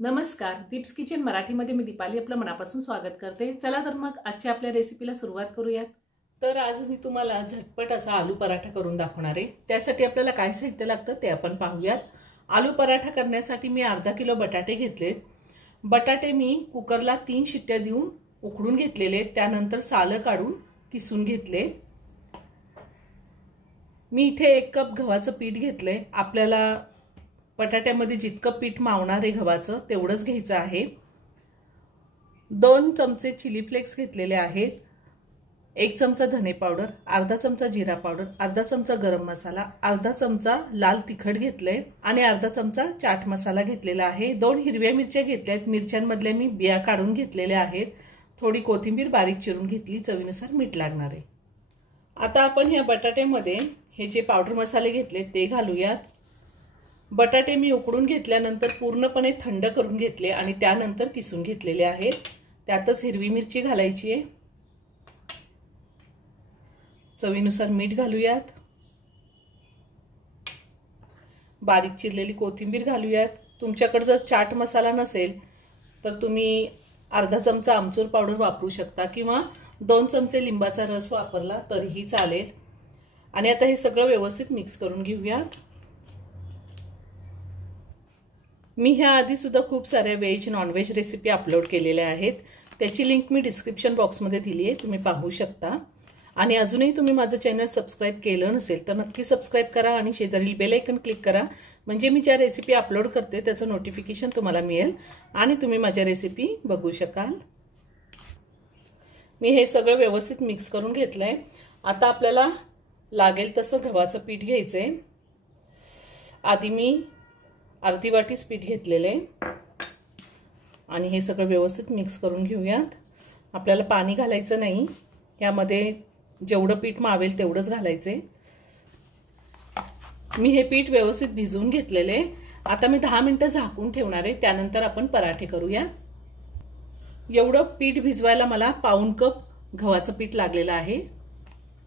नमस्कार, दीप्स किचन मराठीमध्ये मी दीपाली आपलं मनापासून स्वागत करते। चला तर मग आजच्या आपल्या रेसिपीला सुरुवात करूयात। तर आज मी तुम्हाला झटपट असा आलू पराठा करून दाखवणार आहे। त्यासाठी आपल्याला काय साहित्य लागतं ते आपण पाहूयात। आलू पराठा करण्यासाठी मी अर्धा किलो बटाटे घेतले। बटाटे मी कुकरला 3 शिट्ट्या देऊन उकडून घेतलेले, त्यानंतर साल काढून किसून घेतले। मी इथे 1 कप गव्हाचं पीठ घेतले। आपल्याला बटाट्यामध्ये जितकं पीठ मावणार आहे गव्हाचं तेवढंच घ्यायचं आहे। 2 चमचे चिली फ्लेक्स घेतलेले आहेत, 1 चमचा धने पावडर, अर्धा चमचा जिरा पावडर, अर्धा चमचा गरम मसाला, अर्धा चमचा लाल तिखट घेतले आणि अर्धा चमचा चाट मसाला घेतलेला आहे। 2 हिरव्या मिरच्या घेतल्यात, मिरच्यांमधल्या मी बिया काढून घेतलेल्या आहेत। थोडी कोथिंबीर बारीक चिरून घेतली, चवीनुसार मीठ लागणार आहे। आता आपण या बटाट्यामध्ये हे जे पावडर मसाले घेतले ते घालूयात। बटाटे मी उकडून घेतल्यानंतर पूर्णपणे थंड करून घेतले आणि त्यानंतर किसून घेतलेले आहेत। त्यातच हिरवी मिरची घालायची आहे, चवीनुसार मीठ घालूयात, बारीक चिरलेली कोथिंबीर घालूयात। तुमच्याकडे जर चाट मसाला नसेल तर तुम्ही अर्धा चमचा आमचूर पावडर वापरू शकता किंवा 2 चमचे लिंबाचा रस वापरला तरीही चालेल। आणि आता हे सगळं व्यवस्थित मिक्स करून घेऊयात। मी ह्या आधी सुद्धा खूप साऱ्या veg non veg recipe upload केलेल्या आहेत, त्याची लिंक मी डिस्क्रिप्शन बॉक्समध्ये दिली आहे, तुम्ही पाहू शकता। आणि अजूनही तुम्ही माझं चॅनल सबस्क्राइब केलं नसेल तर नक्की सबस्क्राइब करा आणि शेजारील बेल आयकॉन क्लिक करा, म्हणजे मी ज्या रेसिपी अपलोड करते त्याचं नोटिफिकेशन तुम्हाला मिळेल आणि तुम्ही माझ्या रेसिपी बघू शकाल। मी हे सगळं व्यवस्थित मिक्स करून घेतलंय। आता आपल्याला लागेल तसं गव्हाचं पीठ घ्यायचंय। आधी मी अर्धी वाटीच पीठ घेतलेले आणि हे सगळं व्यवस्थित मिक्स करून घेऊयात। आपल्याला पाणी घालायचं नाही, यामध्ये जेवढं पीठ मावेल तेवढंच घालायचे। मी हे पीठ व्यवस्थित भिजवून घेतलेले। आता मी 10 मिनिटं झाकून ठेवणार आहे, त्यानंतर आपण पराठे करूया। एवढं पीठ भिजवायला मला पाऊण कप गव्हाचं पीठ लागलेलं आहे।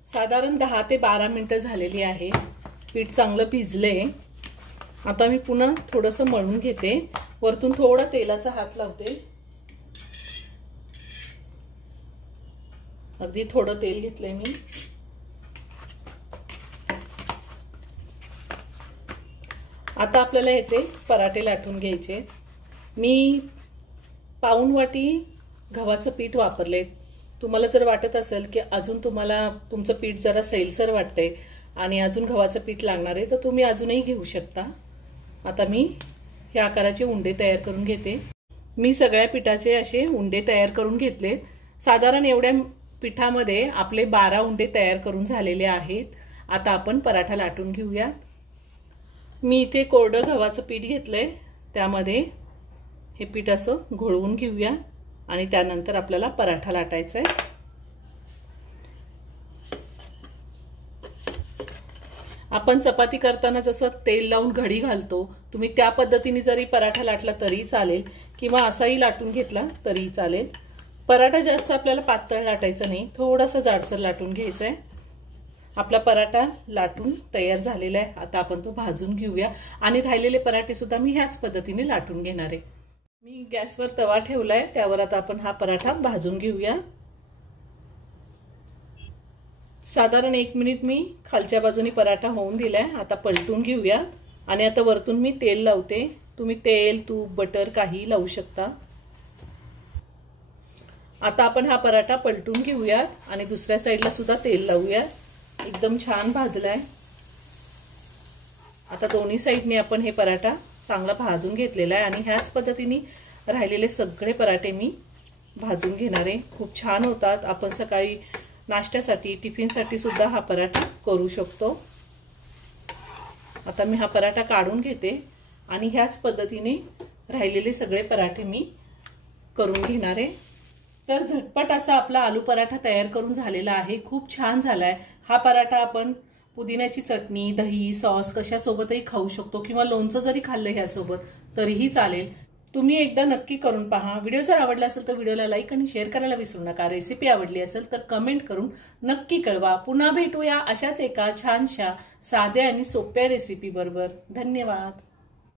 साधारण 10 ते 12 मिनिटं झालेली आहे, पीठ चांगलं भिजलंय। आता मी पुन्हा थोडंसं मळून घेते, वरतून थोडा तेलाचा हात लावते। अगदी थोडं तेल घेतलंय मी। आता आपल्याला याचे पराठे लाटून घ्यायचे। मी पाऊण वाटी गव्हाचं पीठ वापरले। तुम्हाला जर वाटत असेल की अजून तुम्हाला तुमचं पीठ जरा सैलसर वाटतंय आणि अजून गव्हाचं पीठ लागणार आहे तर तुम्ही अजूनही घेऊ शकता। आता मी या आकाराचे उंडे तयार करून घेते। मी सगळ्या पिठाचे असे उंडे तयार करून घेतले। साधारण एवढ्या पिठामध्ये आपले 12 उंडे तयार करून झालेले आहेत। आता आपण पराठा लाटून घेऊया। मी इथे कोरडं गव्हाचं पीठ घेतलंय, त्यामध्ये हे पीठ असं घोळवून घेऊया आणि त्यानंतर आपल्याला पराठा लाटायचा आहे। आपण चपाती करताना जसं तेल लावून घडी घालतो, तुम्ही त्या पद्धतीने जरी पराठा लाटला तरी चालेल किंवा असाही लाटून घेतला तरी चालेल। पराठा जास्त आपल्याला पातळ लाटायचा नाही, थोडासा जाडसर लाटून घ्यायचा आहे। आपला पराठा लाटून तयार झालेला आहे। आता आपण तो भाजून घेऊया आणि राहिलेले पराठे सुद्धा मी ह्याच पद्धतीने लाटून घेणार आहे। मी गॅसवर तवा ठेवलाय, त्यावर आता आपण हा पराठा भाजून घेऊया। साधारण 1 मिनिट मी खालच्या बाजूने पराठा होऊन दिलाय। आता पलटून घेऊया आणि आता वरतून मी तेल लावते। तुम्ही तेल, तूप, बटर काही लावू शकता। आता आपण हा पराठा पलटून घेऊयात आणि दुसऱ्या साईडला सुद्धा तेल लावूया। एकदम छान भाजलाय। आता दोन्ही साईडने आपण हे पराठा चांगला भाजून घेतलेला आहे आणि ह्याच पद्धतीने राहिलेले सगळे पराठे मी भाजून घेणार आहे। खूप छान होतात। आपण सकाळी नाश्त्यासाठी, टिफिनसाठी सुद्धा हा पराठा करू शकतो। आता मी हा पराठा काढून घेते आणि ह्याच पद्धतीने राहिलेले सगळे पराठे मी करून घेणार आहे। तर झटपट असा आपला आलू पराठा तयार करून झालेला आहे, खूप छान झालाय। हा पराठा आपण पुदिन्याची चटणी, दही, सॉस कशासोबतही खाऊ शकतो किंवा लोणचं जरी खाल्लं ह्यासोबत तरीही चालेल। तुम्ही एकदा नक्की करून पहा। व्हिडिओ जर आवडला असेल तर व्हिडिओला लाईक आणि शेअर करायला विसरू नका। रेसिपी आवडली असेल तर कमेंट करून नक्की कळवा। पुन्हा भेटूया अशाच एका छानशा साध्या आणि सोप्या रेसिपी बरोबर। धन्यवाद।